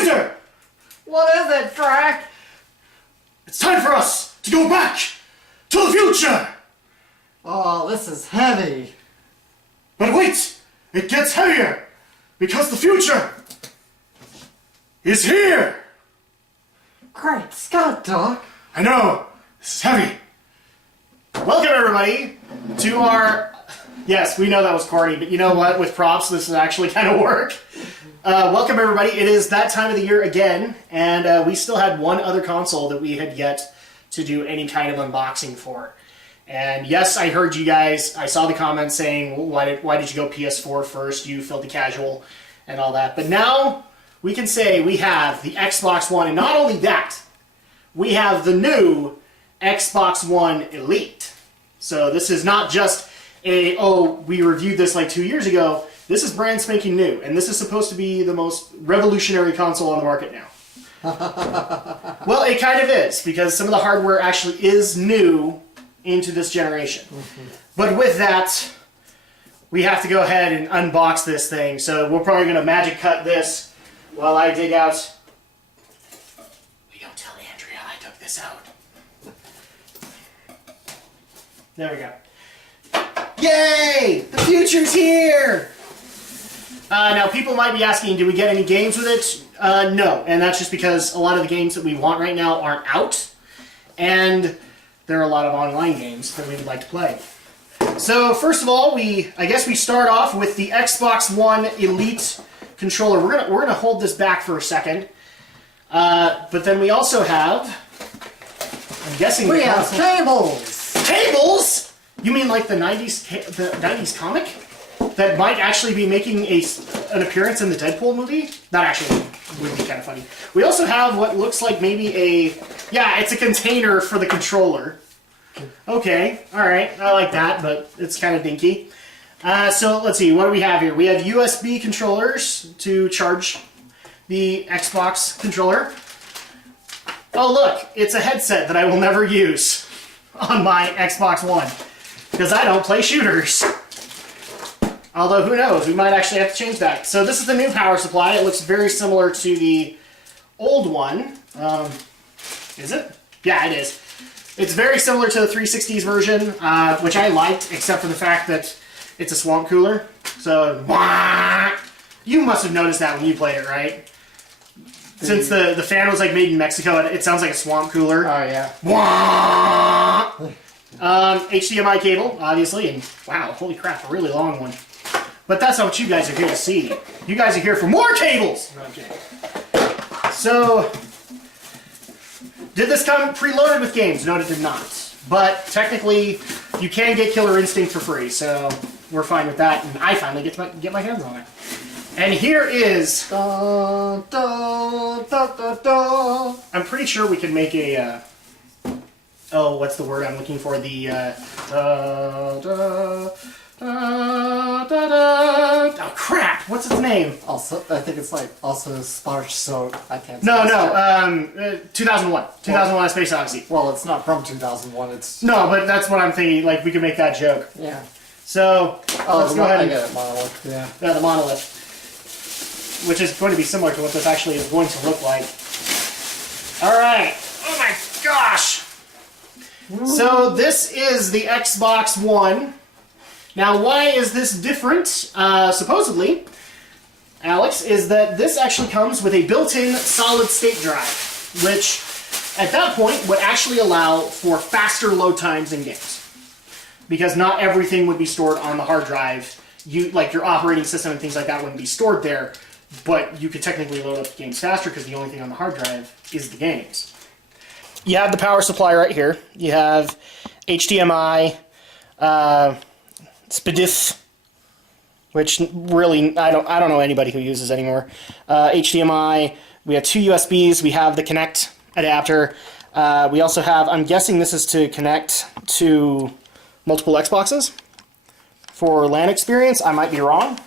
Laser! What is it, Drac? It's time for us to go back to the future! Oh, this is heavy. But wait! It gets heavier! Because the future is here! Great Scott, Doc. I know! This is heavy! Welcome everybody to our... Yes, we know that was corny, but you know what? With props, this is actually kind of work. Welcome everybody. It is that time of the year again, and we still had one other console that we had yet to do any kind of unboxing for. And yes, I heard you guys. I saw the comments saying, why did you go PS4 first, you filthy casual, and all that. But now we can say we have the Xbox One, and not only that, we have the new Xbox One Elite. So this is not just a, oh, we reviewed this like 2 years ago. This is brand spanking new, and this is supposed to be the most revolutionary console on the market now. Well, it kind of is, because some of the hardware actually is new into this generation. But with that, we have to go ahead and unbox this thing. So we're probably going to magic cut this while I dig out. We don't tell Andrea I took this out. There we go. Yay! The future's here! Now, people might be asking, do we get any games with it? No, and that's just because a lot of the games that we want right now aren't out, and there are a lot of online games that we would like to play. So, first of all, I guess we start off with the Xbox One Elite controller. We're gonna hold this back for a second, but then we also have, I'm guessing We have cables! Cables? You mean like the 90s comic? That might actually be making an appearance in the Deadpool movie? That actually would be kind of funny. We also have what looks like maybe it's a container for the controller. Okay, alright, I like that, but it's kind of dinky. So let's see, what do we have here? We have USB controllers to charge the Xbox controller. Oh look, it's a headset that I will never use on my Xbox One, because I don't play shooters. Although, who knows, we might actually have to change that. So this is the new power supply. It looks very similar to the old one. Is it? Yeah, it is. It's very similar to the 360s version, which I liked, except for the fact that it's a swamp cooler. So, you must have noticed that when you played it, right? Since the fan was like made in Mexico, it sounds like a swamp cooler. Oh, yeah. HDMI cable, obviously, and wow, holy crap, a really long one. But that's not what you guys are here to see. You guys are here for more cables! No, I'm kidding. So, did this come preloaded with games? No, it did not. But technically, you can get Killer Instinct for free, so we're fine with that, and I finally get my hands on it. And here is... Da, da, da, da, da. I'm pretty sure we can make a... oh, what's the word I'm looking for? The... oh crap! What's its name? Also, I think it's like also sparse, so I can't. No, 2001. 2001: A Space Odyssey. Well, it's not from 2001. It's no, but that's what I'm thinking. Like we could make that joke. yeah. So let's go ahead. I get it, Monolith. Yeah. The monolith, which is going to be similar to what this actually is going to look like. All right. Oh my gosh. So this is the Xbox One. Now, why is this different, supposedly, Alex, is that this actually comes with a built-in solid-state drive, which, at that point, would actually allow for faster load times in games. Because not everything would be stored on the hard drive. Like your operating system and things like that wouldn't be stored there, but you could technically load up the games faster because the only thing on the hard drive is the games. You have the power supply right here. You have HDMI, SPDIF, which really I don't know anybody who uses anymore. HDMI. We have two USBs. We have the Kinect adapter. We also have. I'm guessing this is to connect to multiple Xboxes for LAN experience. I might be wrong.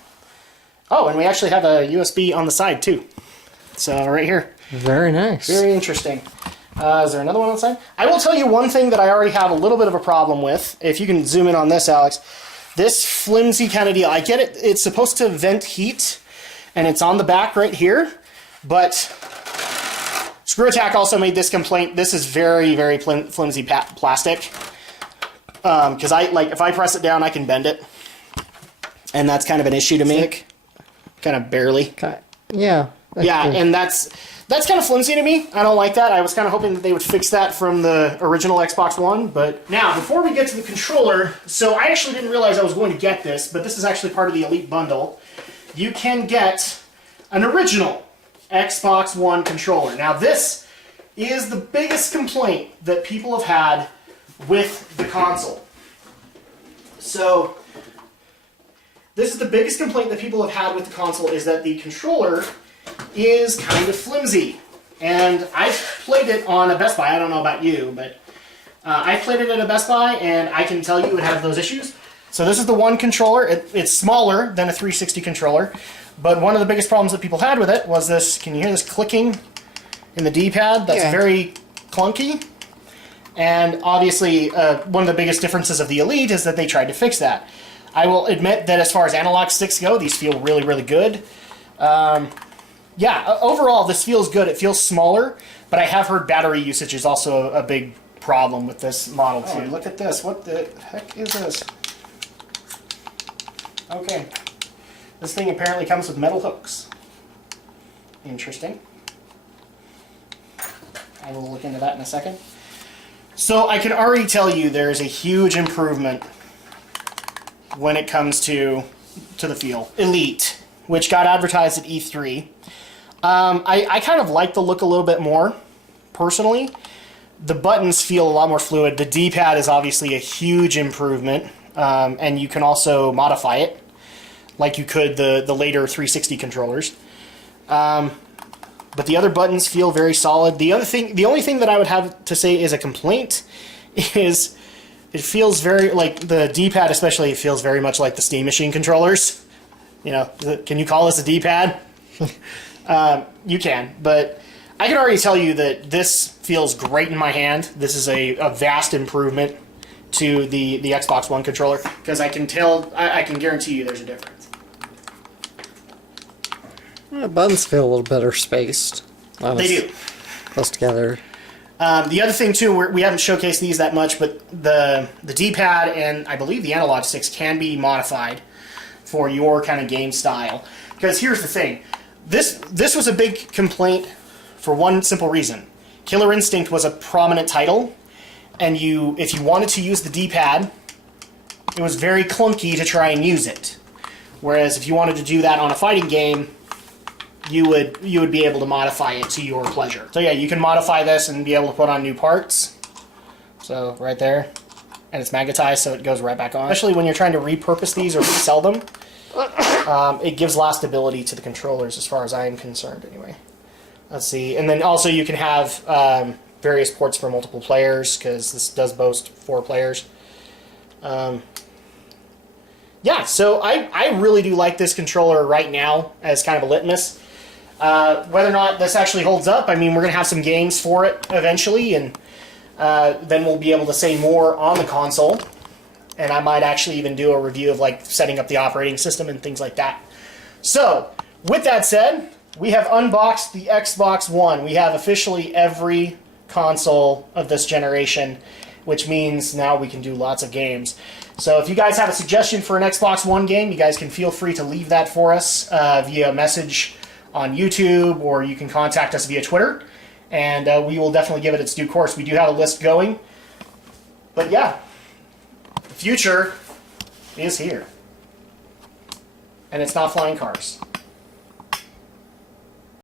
Oh, and we actually have a USB on the side too. So right here. Very nice. Very interesting. Is there another one on the side? I will tell you one thing that I already have a little bit of a problem with. If you can zoom in on this, Alex. This flimsy kind of deal. I get it. It's supposed to vent heat, and it's on the back right here. But Screw Attack also made this complaint. This is very, very flimsy plastic. Because if I press it down, I can bend it. And that's kind of an issue to me. Kind of barely. Yeah. Yeah, and that's kind of flimsy to me. I don't like that. I was kind of hoping that they would fix that from the original Xbox One. But now, before we get to the controller, so I actually didn't realize I was going to get this, but this is actually part of the Elite Bundle. You can get an original Xbox One controller. Now, this is the biggest complaint that people have had with the console. So, this is the biggest complaint that people have had with the console, is that the controller is kind of flimsy. And I've played it on a Best Buy. I don't know about you, but I played it at a Best Buy, and I can tell you it has those issues. So this is the one controller. It's smaller than a 360 controller, but one of the biggest problems that people had with it was this. Can you hear this clicking in the D-pad? That's very clunky. And obviously, one of the biggest differences of the Elite is that they tried to fix that. I will admit that as far as analog sticks go, these feel really, really good. Yeah, overall, this feels good. It feels smaller, but I have heard battery usage is also a big problem with this model, too. Oh, look at this. What the heck is this? Okay. This thing apparently comes with metal hooks. Interesting. I will look into that in a second. So I can already tell you there is a huge improvement when it comes to the feel. Elite, which got advertised at E3. I kind of like the look a little bit more, personally. The buttons feel a lot more fluid. The D-pad is obviously a huge improvement, and you can also modify it, like you could the later 360 controllers. But the other buttons feel very solid. The only thing that I would have to say is a complaint is it feels very, like the D-pad especially, it feels very much like the Steam Machine controllers. You know, can you call this a D-pad? You can, but I can already tell you that this feels great in my hand. This is a vast improvement to the Xbox One controller, because I can guarantee you there's a difference. The buttons feel a little better spaced. They do. Close together. The other thing, too, we haven't showcased these that much, but the D-pad and I believe the analog sticks can be modified for your kind of game style. Because here's the thing. This was a big complaint for one simple reason. Killer Instinct was a prominent title, and if you wanted to use the D-pad, it was very clunky to try and use it. Whereas if you wanted to do that on a fighting game, you would be able to modify it to your pleasure. So yeah, you can modify this and be able to put on new parts. So right there, and it's magnetized, so it goes right back on. Especially when you're trying to repurpose these or resell them, it gives lastability to the controllers, as far as I am concerned, anyway. Let's see, and then also you can have various ports for multiple players, because this does boast 4 players. Yeah, so I really do like this controller right now as kind of a litmus. Whether or not this actually holds up, I mean, we're going to have some games for it eventually, and then we'll be able to say more on the console. And I might actually even do a review of like setting up the operating system and things like that. So, with that said, we have unboxed the Xbox One. We have officially every console of this generation, which means now we can do lots of games. So if you guys have a suggestion for an Xbox One game, you guys can feel free to leave that for us via message on YouTube, or you can contact us via Twitter, and we will definitely give it its due course. We do have a list going. But yeah, the future is here. And it's not flying cars.